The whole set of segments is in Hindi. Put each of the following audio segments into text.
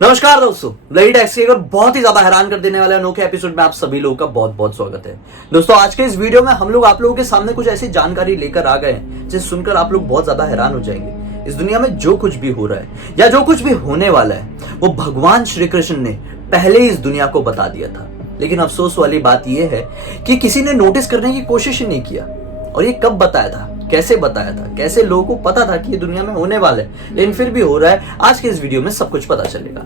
नमस्कार दोस्तों, लड़ी टैक्स के एक और बहुत ही ज्यादा हैरान कर देने वाले अनोखे एपिसोड में आप सभी लोगों का बहुत बहुत स्वागत है। दोस्तों, आज के इस वीडियो में हम लोग आप लोगों के सामने कुछ ऐसी जानकारी लेकर आ गए हैं जिसे सुनकर आप लोग बहुत ज्यादा हैरान हो जाएंगे। इस दुनिया में जो कुछ भी हो रहा है या जो कुछ भी होने वाला है वो भगवान श्री कृष्ण ने पहले ही इस दुनिया को बता दिया था। लेकिन अफसोस वाली बात यह है कि किसी ने नोटिस करने की कोशिश ही नहीं किया। और ये कब बताया था, कैसे बताया था, कैसे लोगों को पता था कि ये दुनिया में होने वाला है, लेकिन फिर भी हो रहा है। आज के इस वीडियो में सब कुछ पता चलेगा।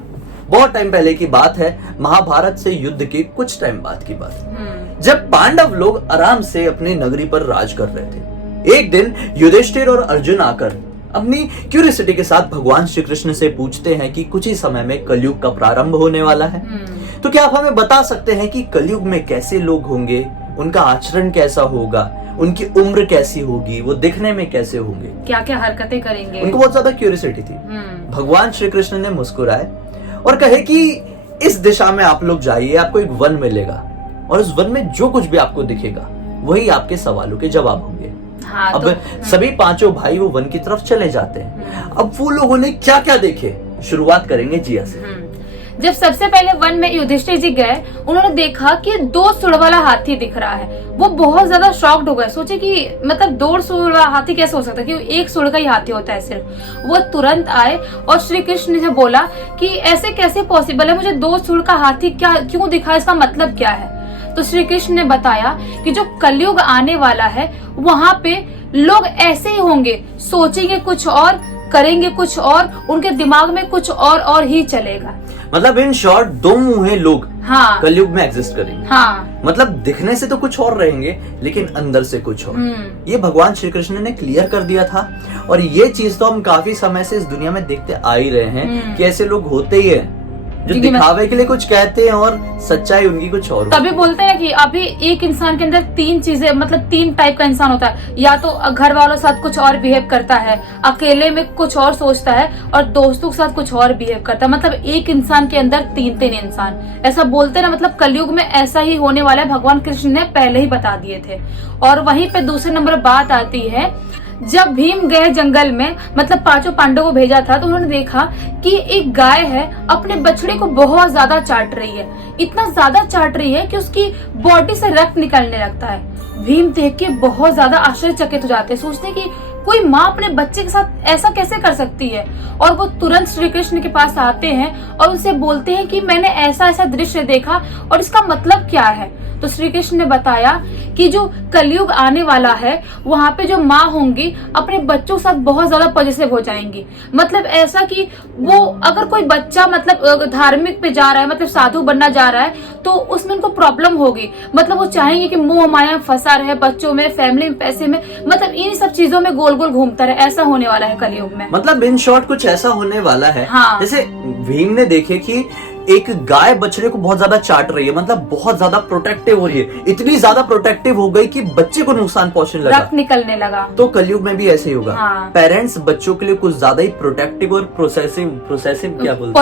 बहुत टाइम पहले की बात है, महाभारत से युद्ध के कुछ टाइम बाद की बात, जब पांडव लोग आराम से अपनी नगरी पर राज कर रहे थे। एक दिन युधिष्ठिर और अर्जुन आकर अपनी क्यूरियोसिटी के साथ भगवान श्री कृष्ण से पूछते हैं कि कुछ ही समय में कलयुग का प्रारंभ होने वाला है, तो क्या आप हमें बता सकते हैं कि कलयुग में कैसे लोग होंगे, उनका आचरण कैसा होगा, उनकी उम्र कैसी होगी, वो दिखने में कैसे होंगे, क्या क्या हरकतें करेंगे। उनको बहुत ज्यादा क्यूरियोसिटी थी। भगवान श्री कृष्ण ने मुस्कुराए और कहे कि इस दिशा में आप लोग जाइए, आपको एक वन मिलेगा और उस वन में जो कुछ भी आपको दिखेगा वही आपके सवालों के जवाब होंगे। हाँ, अब सभी पांचों भाई वो वन की तरफ चले जाते हैं। अब वो लोगों ने क्या क्या देखे, शुरुआत करेंगे जिया से। जब सबसे पहले वन में युधिष्ठिर जी गए, उन्होंने देखा कि 2 सूंड वाला हाथी दिख रहा है। वो बहुत ज्यादा शॉक्ड हो गए, सोचे कि मतलब 2 सूंड वाला हाथी कैसे हो सकता है, कि 1 सूंड का ही हाथी होता है सिर्फ। वो तुरंत आए और श्री कृष्ण ने बोला कि ऐसे कैसे पॉसिबल है, मुझे 2 सूंड का हाथी क्यों दिखा, इसका मतलब क्या है। तो श्री कृष्ण ने बताया कि जो कलयुग आने वाला है वहाँ पे लोग ऐसे ही होंगे, सोचेंगे कुछ और, करेंगे कुछ और, उनके दिमाग में कुछ और ही चलेगा। मतलब इन शॉर्ट 2 मुंहे लोग हाँ, कलयुग में एग्जिस्ट करेंगे। हाँ, मतलब दिखने से तो कुछ और रहेंगे लेकिन अंदर से कुछ और। ये भगवान श्री कृष्ण ने क्लियर कर दिया था। और ये चीज तो हम काफी समय से इस दुनिया में देखते आ ही रहे हैं कि ऐसे लोग होते ही हैं जो दिखावे के लिए कुछ कहते हैं और सच्चाई उनकी कुछ और। तभी बोलते हैं कि अभी एक इंसान के अंदर 3 चीजें, मतलब 3 टाइप का इंसान होता है। या तो घर वालों के साथ कुछ और बिहेव करता है, अकेले में कुछ और सोचता है, और दोस्तों के साथ कुछ और बिहेव करता है। मतलब एक इंसान के अंदर 3 इंसान, ऐसा बोलते हैं ना। मतलब कलयुग में ऐसा ही होने वाला है, भगवान कृष्ण ने पहले ही बता दिए थे। और वहीं पे दूसरे नंबर बात आती है, जब भीम गए जंगल में, मतलब 5 पांडवों को भेजा था, तो उन्होंने देखा कि एक गाय है अपने बछड़े को बहुत ज्यादा चाट रही है। इतना ज्यादा चाट रही है कि उसकी बॉडी से रक्त निकलने लगता है। भीम देख के बहुत ज्यादा आश्चर्यचकित हो जाते हैं, सोचते हैं कि कोई माँ अपने बच्चे के साथ ऐसा कैसे कर सकती है। और वो तुरंत श्री कृष्ण के पास आते हैं और उनसे बोलते हैं कि मैंने ऐसा ऐसा दृश्य देखा और इसका मतलब क्या है। तो श्री कृष्ण ने बताया कि जो कलयुग आने वाला है वहाँ पे जो माँ होंगी अपने बच्चों के साथ बहुत ज्यादा पॉजिटिव हो जाएंगी। मतलब ऐसा कि वो अगर कोई बच्चा मतलब धार्मिक पे जा रहा है, मतलब साधु बनना जा रहा है, तो उसमें उनको प्रॉब्लम होगी। मतलब वो चाहेंगे कि मोह माया में फंसा रहे, बच्चों में, फैमिली में, पैसे में, मतलब इन सब चीजों में गोल गोल घूमता रहे। ऐसा होने वाला है कलयुग में। मतलब इन शॉर्ट कुछ ऐसा होने वाला है। हाँ। जैसे भीम ने देखे कि एक गाय बछड़े को बहुत ज्यादा चाट रही है, मतलब बहुत ज्यादा प्रोटेक्टिव हो रही है। इतनी ज्यादा प्रोटेक्टिव हो गई कि बच्चे को नुकसान पहुंचने लगा, रक्त निकलने लगा। तो कलयुग में भी ऐसे ही होगा। हाँ। पेरेंट्स बच्चों के लिए कुछ ज्यादा ही प्रोटेक्टिव और प्रोसेसिव क्या बोलते हैं,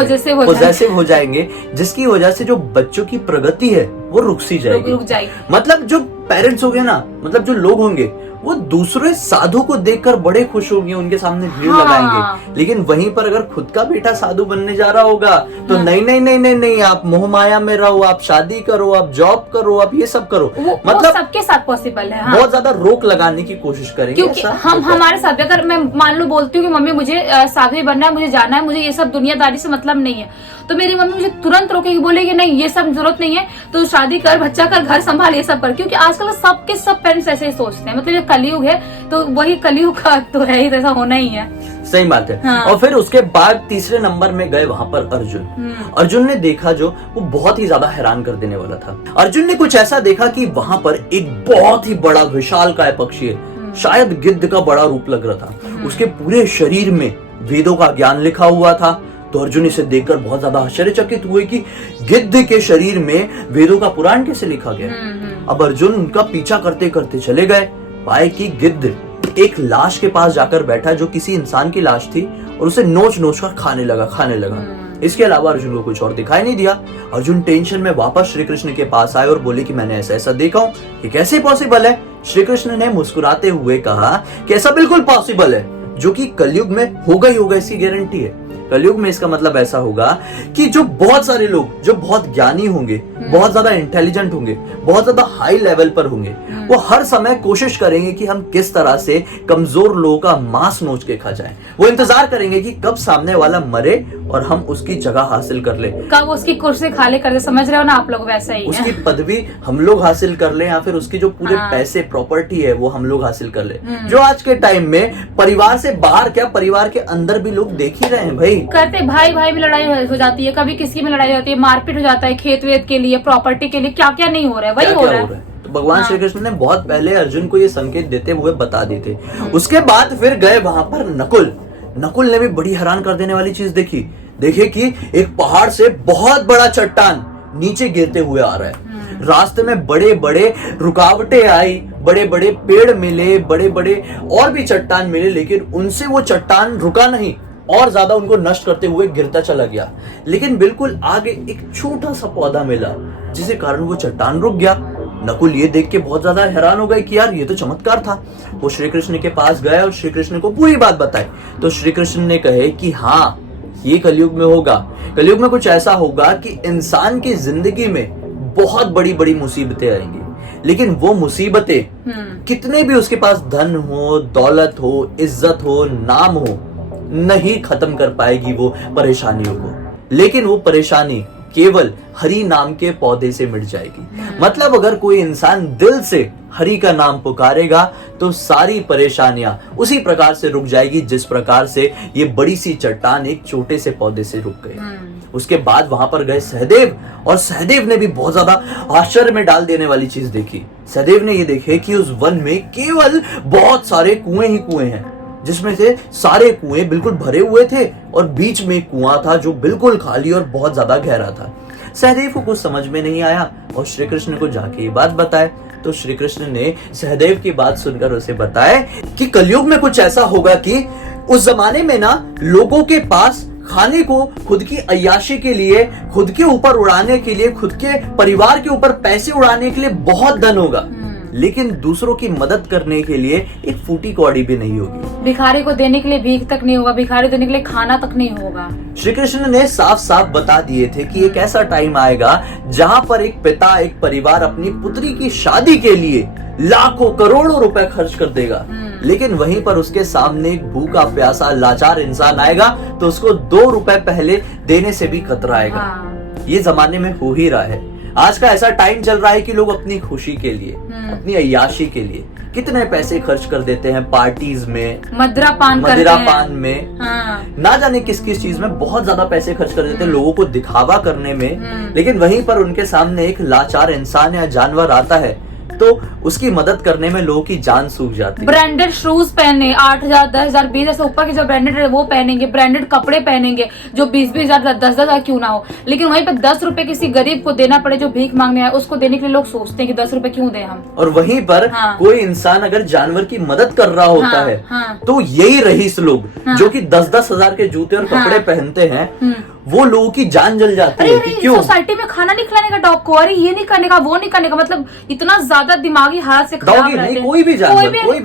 पॉजिटिव हो जाएंगे, जिसकी वजह से जो बच्चों की प्रगति है वो रुक जाएगी। मतलब जो पेरेंट्स होंगे ना, मतलब जो लोग होंगे, वो दूसरे साधु को देखकर बड़े खुश होंगे, उनके सामने भीड़ लगाएंगे। लेकिन वहीं पर अगर खुद का बेटा साधु बनने जा रहा होगा तो नहीं, आप मोह माया में रहो, आप शादी करो, आप जॉब करो, आप ये सब करो। मतलब सबके साथ पॉसिबल है। बहुत ज्यादा रोक लगाने की कोशिश करेंगे, क्योंकि हम हमारे साथ, अगर मैं मान लो बोलती हूँ कि मम्मी मुझे साधु बनना है, मुझे जाना है, मुझे ये सब दुनियादारी से मतलब नहीं है, तो मेरी मम्मी मुझे तुरंत रोकेगी, बोलेगी नहीं ये सब जरूरत नहीं है, तो शादी कर, बच्चा कर, घर संभाल, ये सब कर। क्योंकि आजकल सबके सब पेरेंट्स ऐसे ही सोचते हैं। मतलब ये कलयुग है तो वही कलयुग का तो है ही, ऐसा होना ही है। सही बात है। हाँ। और फिर उसके बाद तीसरे नंबर में गए वहां पर अर्जुन। अर्जुन ने देखा जो वो बहुत ही ज्यादा हैरान कर देने वाला था। अर्जुन ने कुछ ऐसा देखा कि वहां पर एक बहुत ही बड़ा विशालकाय पक्षी है, शायद गिद्ध का बड़ा रूप लग रहा था। उसके पूरे शरीर में वेदों का ज्ञान लिखा हुआ था। तो अर्जुन इसे देखकर बहुत ज्यादा आश्चर्यचकित हुए कि गिद्ध के शरीर में वेदों का पुराण कैसे लिखा गया। अब अर्जुन उनका पीछा करते करते चले गए, पाए कि गिद्ध एक लाश के पास जाकर बैठा जो किसी इंसान की लाश थी, और उसे नोच नोच कर खाने लगा। इसके अलावा अर्जुन को कुछ और दिखाई नहीं दिया। अर्जुन टेंशन में वापस श्री कृष्ण के पास आए और बोले कि मैंने ऐसा ऐसा देखा हूं, ये कैसे पॉसिबल है। श्री कृष्ण ने मुस्कुराते हुए कहा कि ऐसा बिल्कुल पॉसिबल है, जो कि कलयुग में होगा ही होगा, इसकी गारंटी है। कलयुग में इसका मतलब ऐसा होगा कि जो बहुत सारे लोग जो बहुत ज्ञानी होंगे, बहुत ज्यादा इंटेलिजेंट होंगे, बहुत ज्यादा हाई लेवल पर होंगे, वो हर समय कोशिश करेंगे कि हम किस तरह से कमजोर लोगों का मांस नोच के खा जाएं। वो इंतजार करेंगे कि कब सामने वाला मरे और हम उसकी जगह हासिल कर ले, कब उसकी कुर्सी खाली कर दे। समझ रहे हो ना आप लोग, वैसा ही उसकी पदवी हम लोग हासिल कर ले, या फिर उसकी जो पूरे पैसे प्रॉपर्टी है वो हम लोग हासिल कर ले। जो आज के टाइम में परिवार से बाहर क्या, परिवार के अंदर भी लोग देख ही रहे हैं भाई। करते भाई भाई में लड़ाई हो जाती है, कभी किसी में लड़ाई हो जाती है, मारपीट हो जाता है, खेत वेत के लिए, प्रॉपर्टी के लिए, क्या क्या नहीं हो रहा है, वही हो रहा है। तो भगवान श्री कृष्ण ने बहुत पहले अर्जुन को ये संकेत देते हुए बता दिए थे। उसके बाद फिर गए वहां पर नकुल ने भी बड़ी हैरान कर देने वाली चीज देखी। देखिए कि एक पहाड़ से बहुत बड़ा चट्टान नीचे गिरते हुए आ रहा है। रास्ते में बड़े बड़े रुकावटें आई, बड़े बड़े पेड़ मिले, बड़े बड़े और भी चट्टान मिले, लेकिन उनसे वो चट्टान रुका नहीं और ज्यादा उनको नष्ट करते हुए गिरता चला गया। लेकिन बिल्कुल आगे एक छोटा सा पौधा मिला जिसके कारण वो चट्टान रुक गया। नकुल ये देख के बहुत ज्यादा हैरान हो गए कि यार ये तो चमत्कार था। वो श्री कृष्ण के पास गए और श्री कृष्ण को पूरी बात बताई। तो श्री कृष्ण ने कहे कि हाँ, ये कलयुग में होगा। कलयुग में कुछ ऐसा होगा कि इंसान की जिंदगी में बहुत बड़ी बड़ी मुसीबतें आएंगी, लेकिन वो मुसीबतें कितने भी उसके पास धन हो, दौलत हो, इज्जत हो, नाम हो, नहीं खत्म कर पाएगी वो परेशानियों को। लेकिन वो परेशानी केवल हरि नाम के पौधे से मिट जाएगी। मतलब अगर कोई इंसान दिल से हरि का नाम पुकारेगा तो सारी परेशानियां उसी प्रकार से रुक जाएगी जिस प्रकार से ये बड़ी सी चट्टान एक छोटे से पौधे से रुक गई। उसके बाद वहां पर गए सहदेव, और सहदेव ने भी बहुत ज्यादा आश्चर्य में डाल देने वाली चीज देखी। सहदेव ने ये देखे कि उस वन में केवल बहुत सारे कुएं ही कुएं हैं, जिसमें से सारे कुएं बिल्कुल भरे हुए थे और बीच में एक कुआं था जो बिल्कुल खाली और बहुत ज्यादा गहरा था। सहदेव को कुछ समझ में नहीं आया और श्री कृष्ण को जाके ये बात बताए। तो श्री कृष्ण ने सहदेव की बात सुनकर उसे बताया कि कलयुग में कुछ ऐसा होगा कि उस जमाने में ना लोगों के पास खाने को, खुद की अय्याशी के लिए, खुद के ऊपर उड़ाने के लिए, खुद के परिवार के ऊपर पैसे उड़ाने के लिए बहुत धन होगा, लेकिन दूसरों की मदद करने के लिए एक फूटी कौड़ी भी नहीं होगी। भिखारी को देने के लिए भीख तक नहीं होगा, भिखारी देने के लिए खाना तक नहीं होगा। श्री कृष्ण ने साफ साफ बता दिए थे कि एक ऐसा टाइम आएगा जहां पर एक पिता, एक परिवार अपनी पुत्री की शादी के लिए लाखों करोड़ों रुपए खर्च कर देगा, लेकिन वहीं पर उसके सामने एक भूखा प्यासा लाचार इंसान आएगा तो उसको 2 रुपए पहले देने से भी खतरा आएगा। ये जमाने में हो ही रहा है। आज का ऐसा टाइम चल रहा है कि लोग अपनी खुशी के लिए, अपनी अय्याशी के लिए कितने पैसे खर्च कर देते हैं पार्टीज में, मदिरा पान में, ना जाने किस किस चीज में बहुत ज्यादा पैसे खर्च कर देते हैं लोगों को दिखावा करने में। लेकिन वहीं पर उनके सामने एक लाचार इंसान या जानवर आता है तो उसकी मदद करने में लोगों की जान सूख जाती है। ब्रांडेड शूज पहने 8,000, 10,000, 20,000 से ऊपर के जो ब्रांडेड है वो पहनेंगे, ब्रांडेड कपड़े पहनेंगे जो 20,000, 10,000 क्यों ना हो, लेकिन वहीं पे 10 रुपए किसी गरीब को देना पड़े जो भीख मांगने आए, उसको देने के लिए लोग सोचते हैं कि 10 रुपए क्यों दें हम। और वहीं पर कोई इंसान अगर जानवर की मदद कर रहा होता है तो यही रईस लोग जो कि 10-10 हजार के जूते और कपड़े पहनते हैं, वो लोगों की जान जल जाती है। कि क्यों? सोसाइटी में खाना नहीं खिलाने का डॉग को, अरे ये नहीं करने का, वो नहीं करने का, मतलब इतना ज्यादा दिमागी हालत से खराब रहते हैं। कोई भी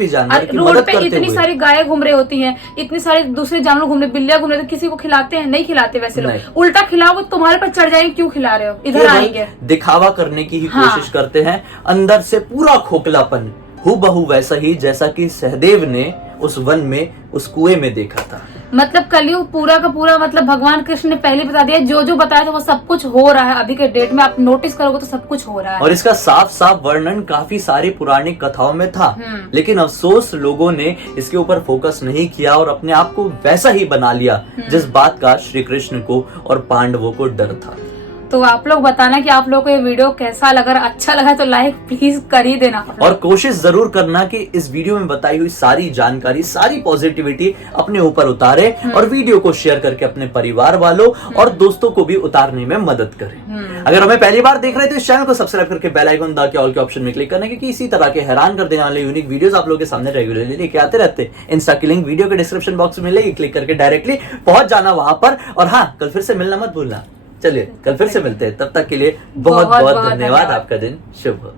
जानवर की रोड मदद पे करते इतनी हुए। सारी गायें घूम रही होती हैं, इतने सारे दूसरे जानवर घूम रहे, बिल्लियां घूम रहे, तो किसी को खिलाते हैं? नहीं खिलाते। वैसे लोग उल्टा खिलाओ, तुम्हारे पर चढ़ जाएंगे, क्यों खिला रहे हो, इधर आएंगे। दिखावा करने की ही कोशिश करते हैं, अंदर से पूरा खोखलापन, हूबहू वैसा ही जैसा कि सहदेव ने उस वन में, उस कुएं में देखा था। मतलब कलयुग पूरा का पूरा, मतलब भगवान कृष्ण ने पहले बता दिया, जो जो बताया था वो सब कुछ हो रहा है अभी के डेट में। आप नोटिस करोगे तो सब कुछ हो रहा है। और इसका साफ साफ वर्णन काफी सारी पुरानी कथाओं में था, लेकिन अफसोस लोगों ने इसके ऊपर फोकस नहीं किया और अपने आप को वैसा ही बना लिया जिस बात का श्री कृष्ण को और पांडवों को डर था। तो आप लोग बताना कि आप लोगों को ये वीडियो कैसा लगा। अगर अच्छा लगा तो लाइक प्लीज कर ही देना, और कोशिश जरूर करना कि इस वीडियो में बताई हुई सारी जानकारी, सारी पॉजिटिविटी अपने ऊपर उतारे और वीडियो को शेयर करके अपने परिवार वालों और दोस्तों को भी उतारने में मदद करें। अगर हमें पहली बार देख रहे हैं तो इस चैनल को सब्सक्राइब करके बेल आइकन दबा के ऑल के ऑप्शन में क्लिक करना, क्योंकि इसी तरह के हैरान कर देने वाले यूनिक वीडियोस आप लोगों के सामने रेगुलरली लेके आते रहते हैं। इंस्टा की लिंक वीडियो के डिस्क्रिप्शन बॉक्स में मिलेगी, क्लिक करके डायरेक्टली पहुंच जाना वहां पर। और हाँ, कल फिर से मिलना मत भूलना। चलिए कल फिर से मिलते हैं, तब तक के लिए बहुत बहुत धन्यवाद। आपका दिन शुभ हो।